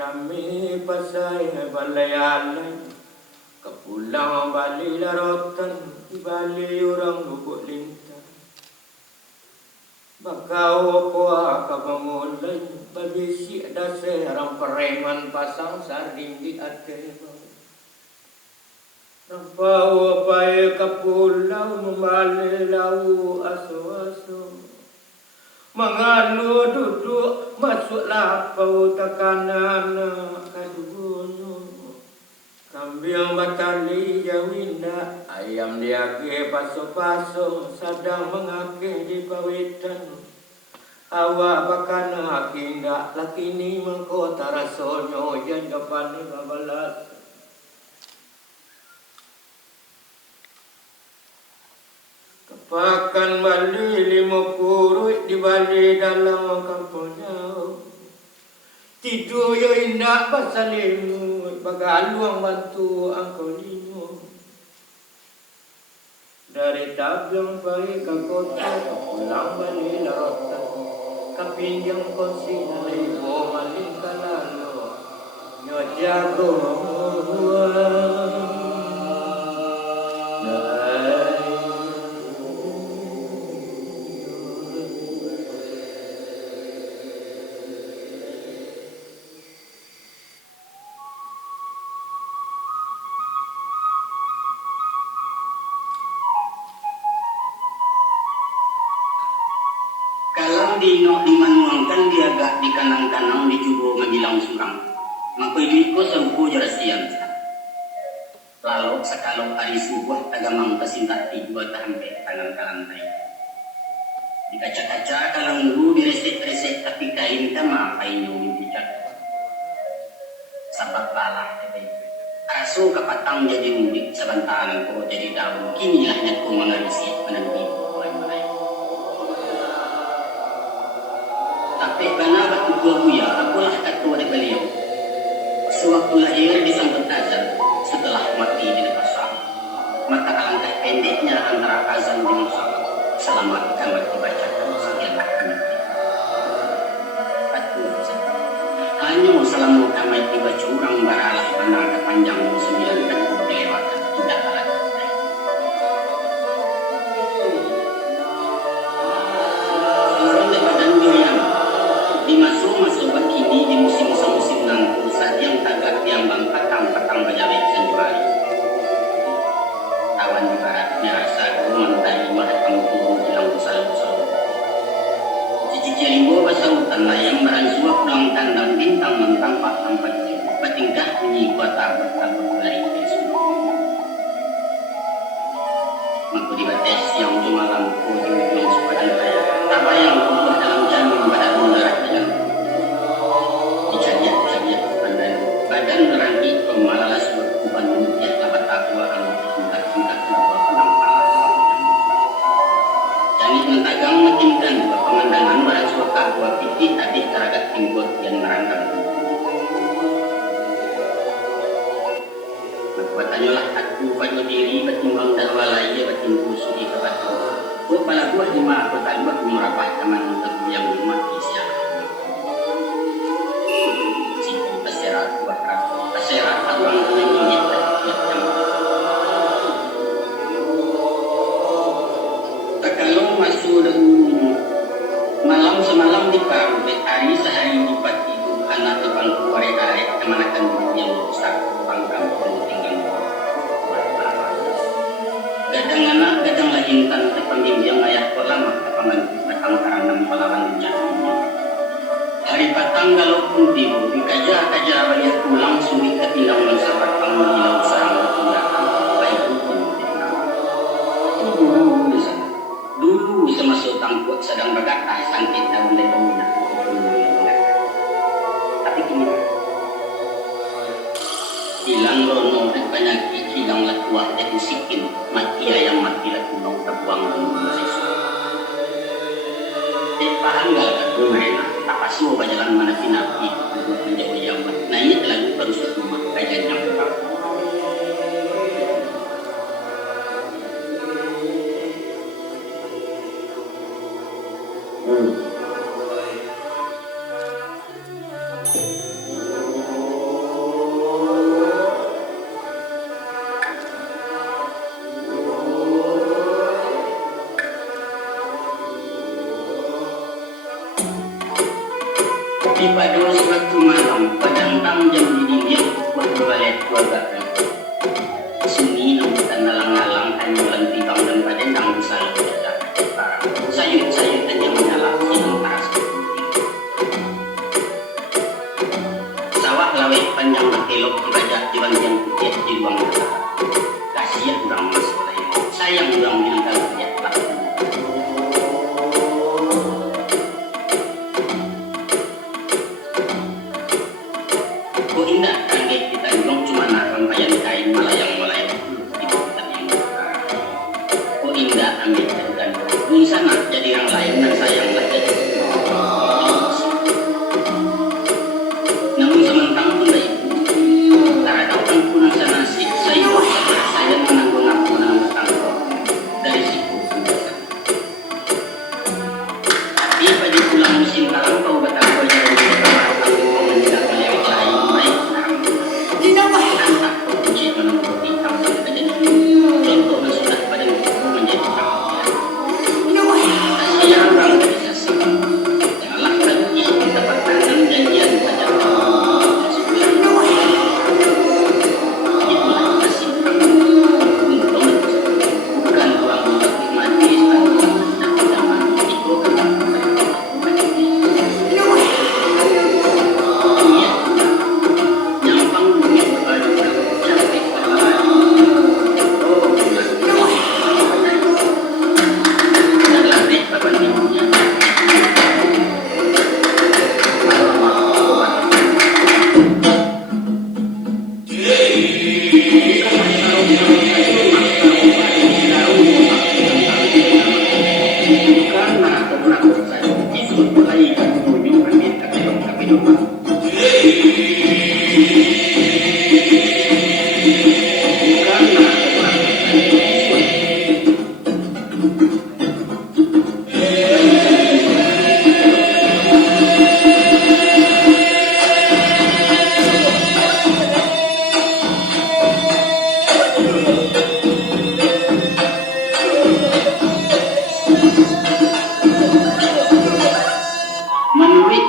Rame pasai balai-alai kepulang balik larotan balik orang lubuk lintang bakau kuah kabamulai bagi dasar orang pereman pasang sarding di ate Rampau pai kepulau membalik lau aso-aso Mangalo duduk masuk lapau tekanan kadugono Rambiang batali jawina ayam diage paso-paso sadang mengake di pawitan Awak bakana kindak lakini mengkota rasonyo jan depan babalas Pakan balik 50 di balik dalam kampungnya Tidur yo indah pasal limut Bagaluang bantu angkau limo Dari tabiang pagi ke kota Pulang balik larotan Kapinjang konsi nalibo maling kalalo Nyo jago Dino dimanuangkan dia agak di kanang-kanang di jubo magilang surang. Makoy ko sa upo jarasian. Lalu sakalong hari subuh tagamang kasintati dua tahampe kanang-kanang di kaca-kaca kalang guru diresek-resek tapi kain kama kain yung dicak. Sabab balah aso kapatang jadi mudik sabantaran ko jadi daun kini lahnya ko mangarisi menanti. Tapi karena batu gua buya, akulah ketua di beliau. Sewaktu lahir disambut azan, setelah mati di dekat sah. Maka alangkah pendeknya antara azan dengan salat. Selamat kamat dibacakan sekian akan hanya selamu kamat dibaca orang baralah benar panjang 9 tahun dilewatkan tidak lagi. Masuk kini di musim-musim nangku yang tagak yang petang-petang bajawik sanjuari. Tawan di baratnya rasa guman tadi mahatang turun hilang salu-salu. Cici limbo basautan layang beransuak pulang tandang bintang mentampak tempat patingkah bunyi kota bertabur dari semua. Mampu dibates yang cuma lampu di ujung sepadan raya. Apa yang kubur dalam jamin badan mendarat dengan badan nerangi pemalalas berkuban ya dapat takwa kalau tingkat-tingkat dua penampalan jangan mentagang makinkan pemandangan barat suaka dua piti tadi teragat timbul yang merangkang kekuatannya lah aku banyak diri betimbang dan walaya betimbu sudi kebatu kepala buah lima kota buah merapah teman untuk yang mati siang Serat abang menyinggit terkalung masuk malam semalam di paru hari sehari di pati itu karena tebang kuare-kuare kemanakan yang rusak pangkam tinggal gadang anak gadang lahintan terpanggil yang ayah kolam kepangan datang karangan pelawan hari patang walaupun tibu dikaja-kaja banyak pulang suri ketilang mensabat panggilan sarang tindakan baik pun dulu semasuk tangkut sedang bergatah sangkit dan mulai berminat tapi kini Silang rono at penyakit silang latuak at usikin mati ayam mati latunong tabuang ng sesu. Pahanggal ka kumain tapasyo ba jalan mana pinapi untuk menjauh yaman. Nah ini lagu terus rumah kajian yang pertama. Di pada suatu malam padantang jam dinding berbalik keluarga sunyi namutan nalang-nalang hanya lentibang dan padentang besar sayut-sayut dan yang menyala silang paras sawah lawet panjang berkelok dibajak di bantian putih di ruang masyarakat kasihan kurang masuk lain sayang kurang binatang lihat laku. Indah kaget kita dong cuma naron bayan kain malayang-malayang itu kita yang indah ambil dan di sana jadi yang lain dan sayanglah jadi namun sementang pun baik karena datang pun sana sih saya menanggung aku menanggung dari situ tapi pada pulang musim talang kau betapa jauh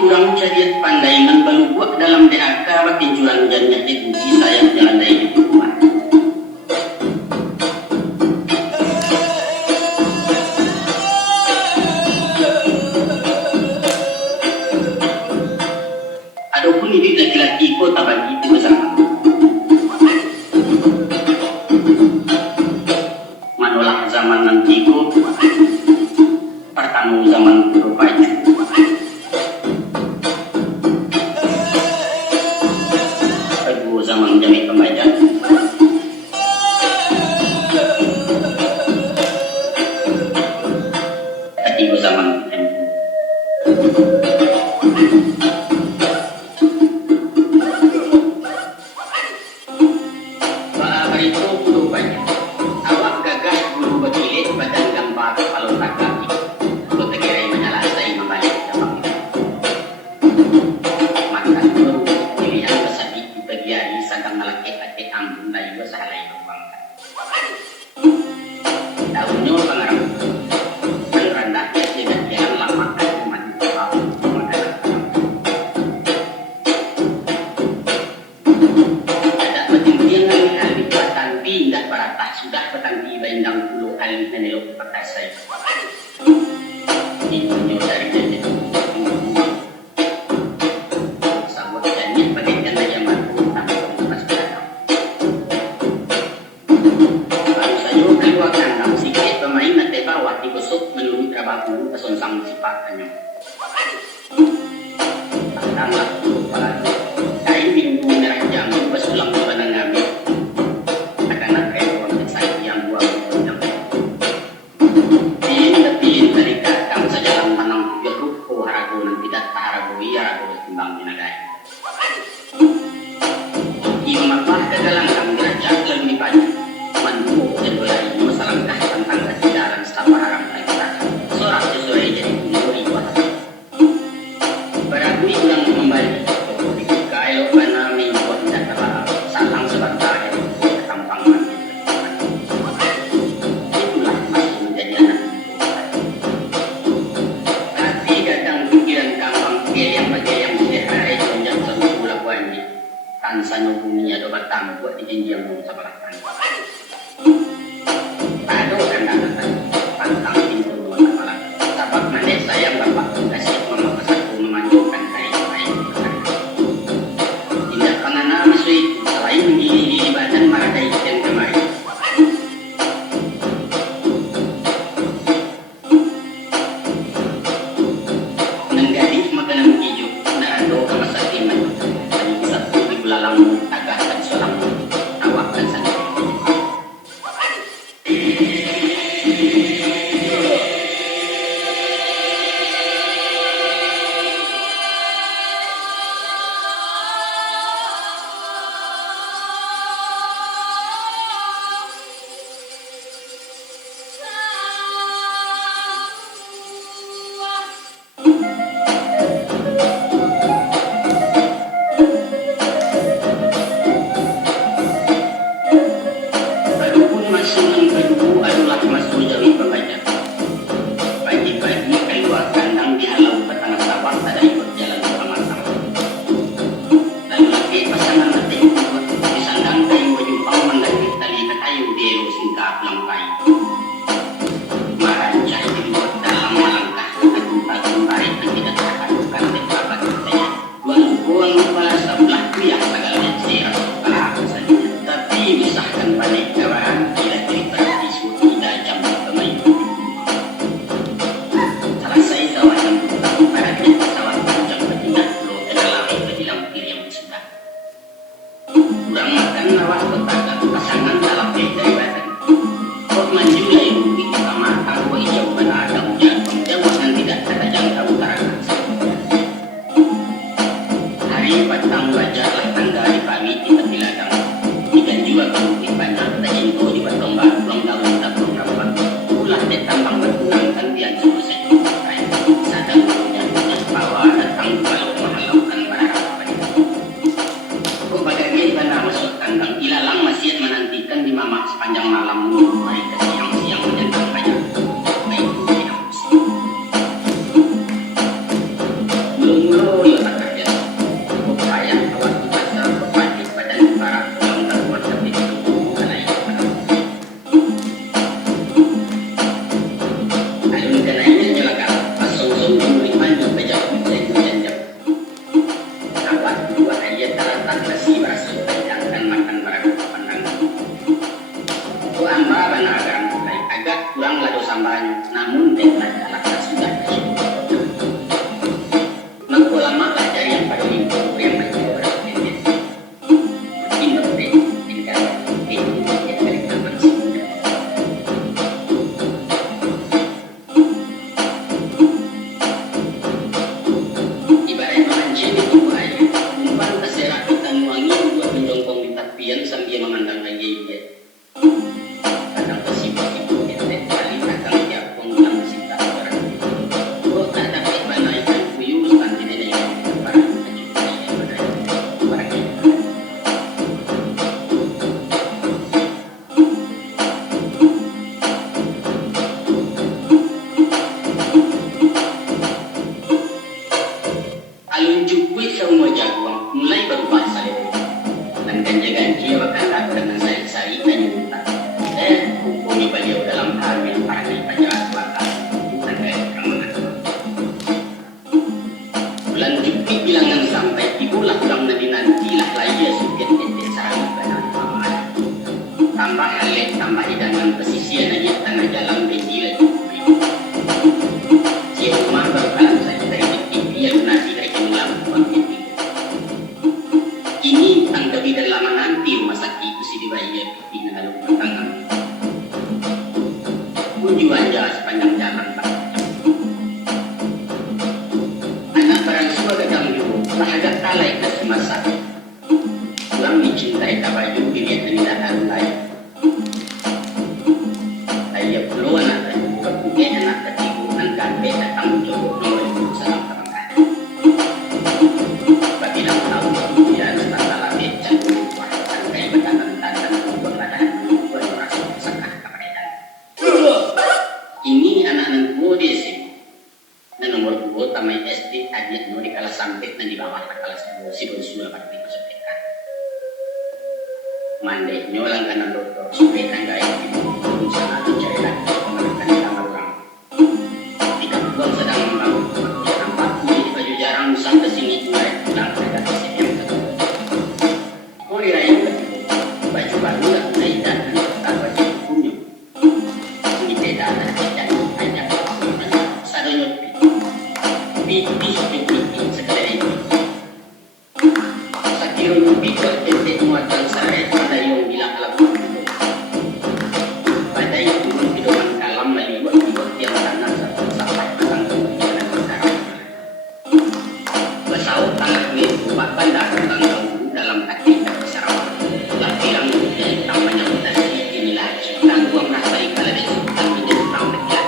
kurang cariat pandai man balubuak dalam DAK makin jualan jannya budi sayang jalan dari itu rumah. Adapun hidup laki-laki kota bagi itu bersama manolah zaman nanti ko pertama zaman puro paju zaman jami pembaca ketiga zaman bahwa itu puluh banyak awak gagah bulu bekilit badan gambar kalau tak kaki kalau tegirai menyalasai membalik jamang makan dulu pilihan besar itu terjadi sedang ngelakit-lakit kan sanyo bumi ada batang buat di jenjang bumi sabarakan. Tado kan datang pantang pintu dua kepala. Sabab mana sayang bapak kasih mama kesatu memanjukan kain-kain. Tidak pernah masuk itu selain menggili badan maradai dan kemari. Nenggadih makanan hijau, nado kemasak timan. Hanya bisa pergi belalang agak dan seorang awak dan sangat. Adapun masuk yang kedua adalah masuk jari pembaca. Pagi-pagi keluar kandang dihalau ke tanah sawah ada ikut jalan bersama-sama. Lalu lagi pasangan mati disandang kayu berjumpang menggait tali ke kayu di elu singkap langkai. Maraja dibuat dalam langkah agung-agung baik dan tidak terkadukan dan babat katanya. Buang kepala sebelah kuyak segalanya siras kepala saja. Tapi misahkan balik kawan bila cerita isu tidak jam pemain. Selesai kawasan putar para jenis pesawat panjang bertindak pulau ke dalam ke bilang yang sudah. Kurang makan lawat petaka pasangan dalam dari badan. Kok maju lah ibu kita makan kok hijau benar ada hujan penjawab dan tidak ada jangka utara. Hari petang wajarlah tangga di pagi kita biladang. Ikan juga kemudian banyak terjengkau di batomba pulang daun tak pulang rapat. Ulah de tambang berkurang kan dia selesai. Sadang punya bawa datang kalau menghalaukan barang apa itu. Kok bagai tanah masuk kandang ilalang masih menantikan di mamah sepanjang malam mulai ke siang-siang menjentang banyak. Baik tidak mesti. Mulu-mulu letak kerja. Upaya awak kita berpajak badan para pulang darurat seperti itu bukan lain. Alun kenainya jelaka pasung-sung memberi panjang bejak hujan jam. Awak dua aja terletak nasi basuh dan makan barang pandang. Ku amba banagan agak kurang lado sambanya, namun teklah jalaka sudah cukup. Mengko lama dari yang pada minggu yang masih berpendek. Mungkin berpendek tinggal itu yang paling aman sih. Ibarat mancing itu air, umpan keserak ikan wangi buat menjongkong di tepian sambil memandang lagi dia. Kadang kesibuk-sibuk entet kali akan diapung dalam cinta orang. Oh tak dapat mana ikan puyuh nanti dia yang barang kecuali yang benar barang yang benar. Alun jukwi semua jagoan mulai berubah salib dan ganti bakal dengan sari-sari dan nyuta. Hukumi beliau dalam hal yang parah pada bakal dan kaya kemenangan. Bulan jukwi bilangan sampai ibulah ulang nanti-nantilah laya suket ente sari benar mamanya. Tambah halek tambah hidangan pesisian aja tengah jalan bendila jukwi. Cia rumah berkalan saja dari TV yang nasi dari jumlah buat TV. Ini tangga bidang lama nanti rumah sakit itu si dibayar di dalam tangan. Kunjung aja sepanjang jalan Pak. Anak barang semua gadang juga tak ada talai ke semasa. Kurang dicintai tak baju dilihat tidak ada lain. Ayah perlu anak terbuka punya anak ketipu dan gambe datang menjauh nomor itu salam terangkan. Bagi dalam tahu kemudian tata labit dan berubah sampai bertatan-tatan membuat badan bermerasa sangat kepadan. Ini anak-anak gue di SMA. Dan nomor 2 tamai SD adik mau di kelas sampai dan di bawah kelas 2 si dosu dapat dimasukkan. Mandeknya langganan dokter supaya kan gaya itu usaha dicarikan kemenangan di kamar orang. Jika buang sedang membangun ya nampak kulit baju jarang sampai sini mulai pulang pada kesini yang kedua. Mulai raya baju baru dan mulai dan tak baju punya. Ini beda dan tidak hanya sadanya pipi sekali itu. Sakirun pipi tetek muatan sarai pada yang bilang alam pada itu hidupan kalam meliwat yang tanah sampai pasang kemudian sekarang besau tanah itu bahkan datang tahu dalam hati tak Sarawak lagi yang menjadi namanya mutasi inilah tangguang nasai kalau disebutkan menjadi tahun dekat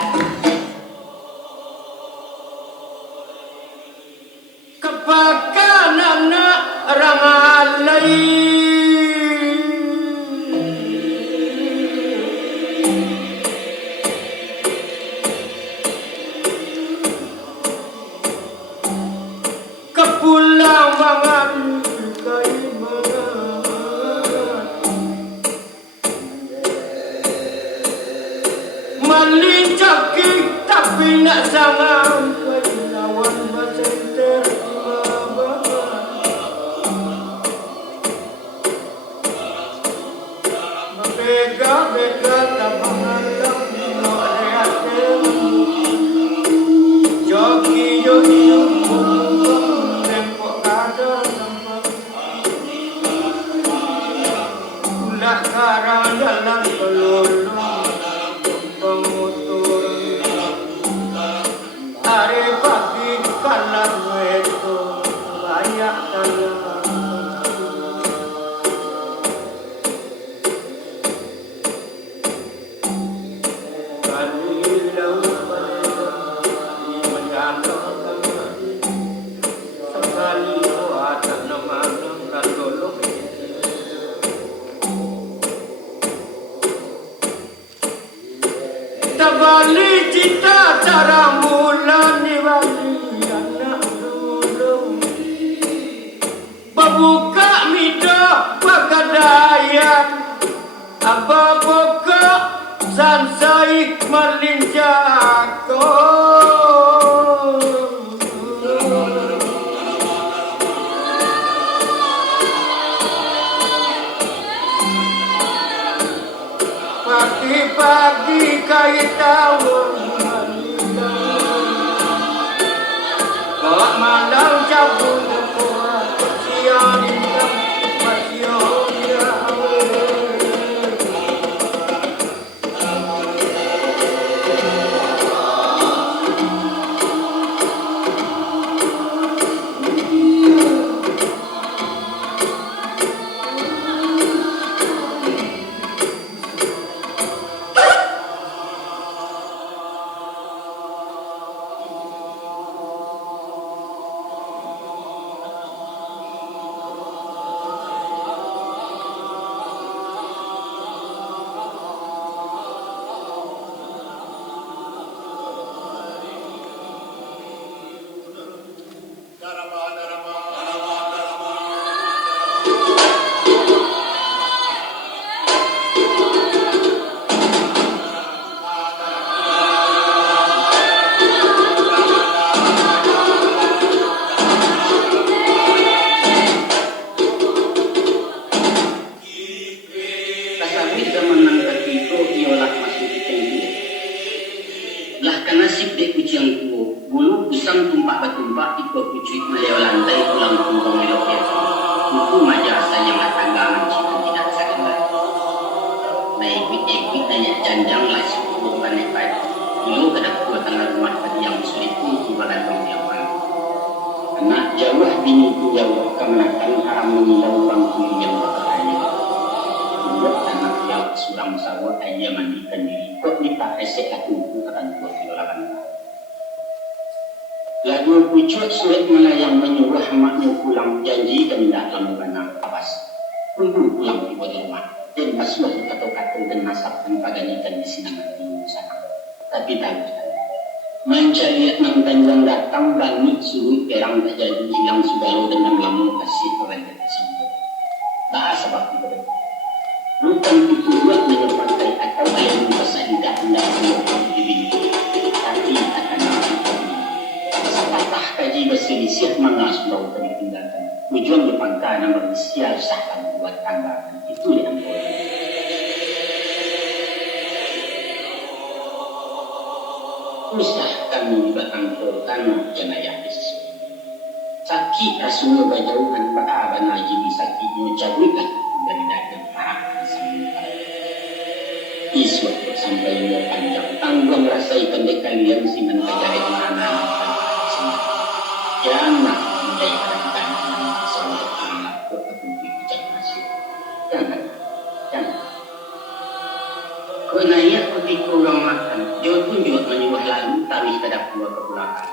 kepakan anak rangalai kepulang mangan malincaki tapi nak sangat lawan basenter bega tabangan no reate joki tempo kada ulah karang dalam pelulu pemutur hari pagi kalah itu banyak dalam Tabali cita cara mula niwali anak dulu Babuka mido pagadaya Apa pokok sansai melinjako Pagi-pagi kaya tawar kok malam cabut kuat siang hitam masih nasib dek kucing tuo bulu kusam tumpak batumpak ikut kucing meleo lantai pulang kumpang melok ya buku majasa yang atanggangan cita tidak sakit naik ikut nanya janjang lah suku panik baik dulu kada kuat tengah rumah tadi yang sulit pun tibaran pembiapan anak jauh bini ku jauh kemenakan haram mengilau bangku yang bertanya buat anak yang suram sawah aja mandikan diri kok kita esek aku akan buat kilolakan lagu pucuk surat melayang menyuruh maknya pulang janji dan tidak lama benar awas tunggu pulang di rumah dan masuk kata-kata dan nasab dan paganikan di sinangan di sana tapi tak mencari nang tanjang datang bangit suruh perang tak jadi hilang sudah lo dengan lama kasih orang yang tersebut tak sebab itu Bukan itu buat menyepakai atau ayam kesendak hendak dibintu, tapi akan sepatah kaji berselisih mengaslau tertinggalkan. Tujuan dipangkana manusia sahkan buat tambahan itu yang boleh. Usah kami berangkutkan jenayah Yesus. Sakit rasulnya berjauhan berabad lagi sakitnya cabutlah dari dalam parah sampai Iswat sampai dia panjang tanggung rasa ikan kalian sinan kejadian anak jangan menjadi kadang-kadang sampai anak berkebun jangan masih jangan kau naik pergi kurang makan dia pun juga menyuruh lalu tarik kedap dua ke belakang.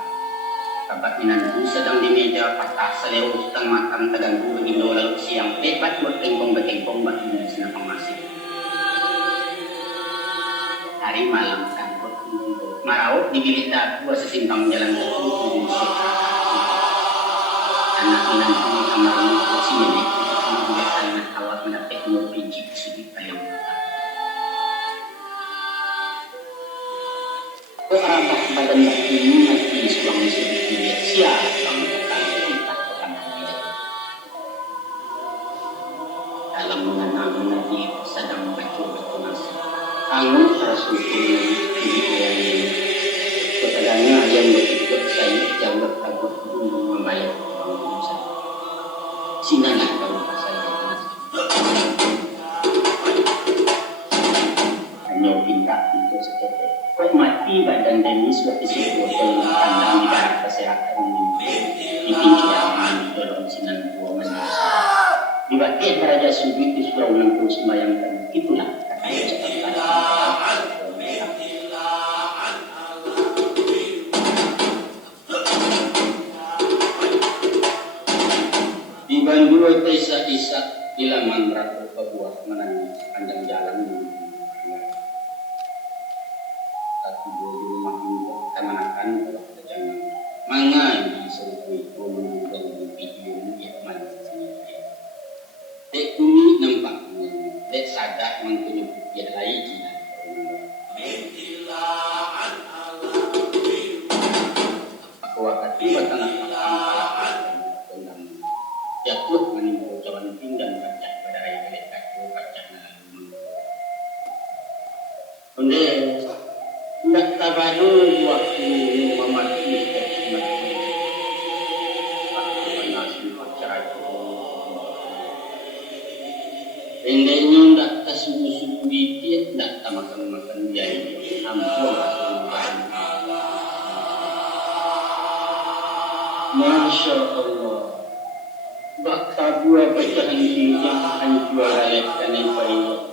Kabat minantu sedang di meja patah selewah sedang makan terganggu begitu lalu siang lebat buat tengkong-betengkong batu senapang masih. Hari malam kan marau di bilik dapur sesimpang jalan tertutup anak minantu di kamar itu si nenek itu anak awak mendapat dua biji sedikit ayam. Keabah badan ini mati suami sedikit siap sama kita dalam mengenal nabi sedang baca nasi angus rasulullah ini ketegangan yang berikut saya jawab takut membayar sinangan tahu saya hanya pinta itu seketik. Kok mati badan Denis waktu itu hotel kandang di barat kesehatan di pinggiran di dalam sinan dua manusia. Di bagian Raja Subit di surau lampu sembayangkan itulah katanya cepat. Di Bandung Isa di laman ratu kebuah menangis panjang jalan di rumah kemanakan kalau kita jangan mangan sesuatu itu menunggu video yang mana dek kuni nampaknya dek sadar mengkunyuk dia lain jinak aku wakati bertanah tentang jatuh menimbul cawan pinggan kaca pada air kelek kacu kaca nalang kemudian nak tabayun waktu memati mati nasi pacar pendeknya nak kasusu dikit nak makan dia ampun Masya Allah bakal buah pecahan tinggi hancur rakyat dan yang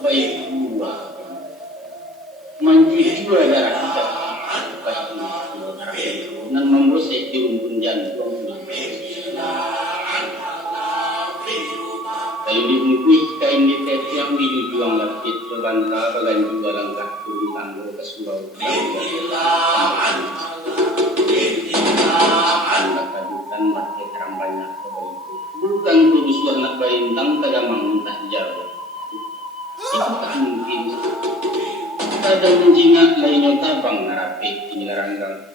baik buah menjual darah kita dan membusik di rumpun jantung kalau dibungkus kain ditet yang dijual lapit berbangka bagan juga langkah turun tangguh ke surau kadukan mati terang banyak bukan terus warna berintang tagamang entah jauh itu tak mungkin ada menjingat lainnya tabang narapi ini ranggang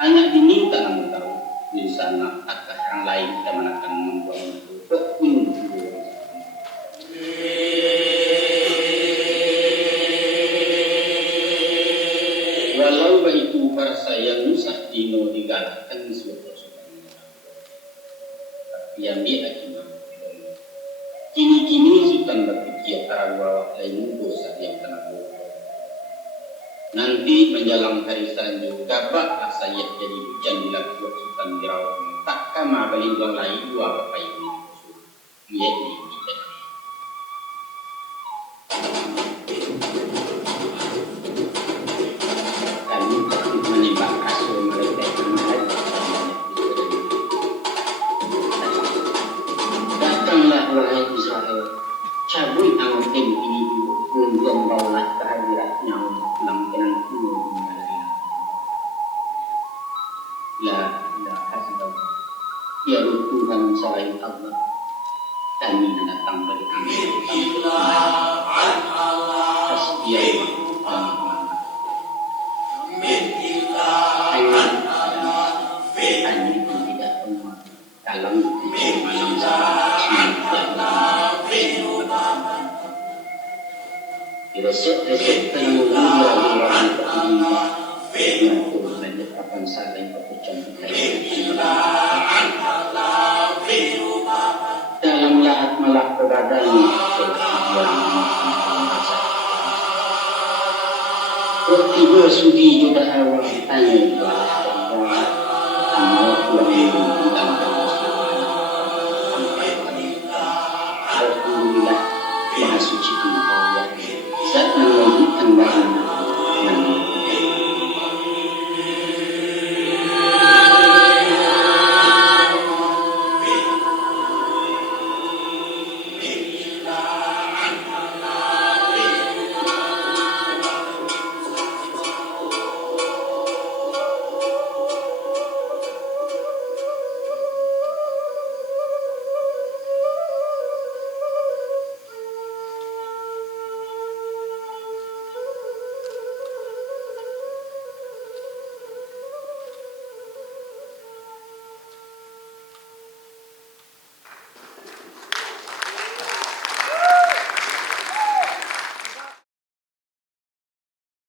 anak diminta namun tahu di sana akan orang lain kita akan membuang itu walau begitu para sayang nusah dino digalakkan suatu tapi yang dia akibat kini sultan berpikir tarawah lain dosa yang kena nanti menjelang hari selanjutnya bakal saya jadi hujan bila kuat sultan dirawat tak kama balinggang lain dua apa ini lihat ini kami menimba kasus mereka datanglah wahai Israel cabut angin ini belum bawalah kehadiratnya dalam kenangan la ilaha illallah ya Tuhan selain Allah kami datang dari kami tasbih hanya tidak pernah dalam malam resep penanggung akan saling dalam lahat malah keadaan tiba sudi juga awal tanya amal pulang dan alhamdulillah maha suci Allah zat yang memberikan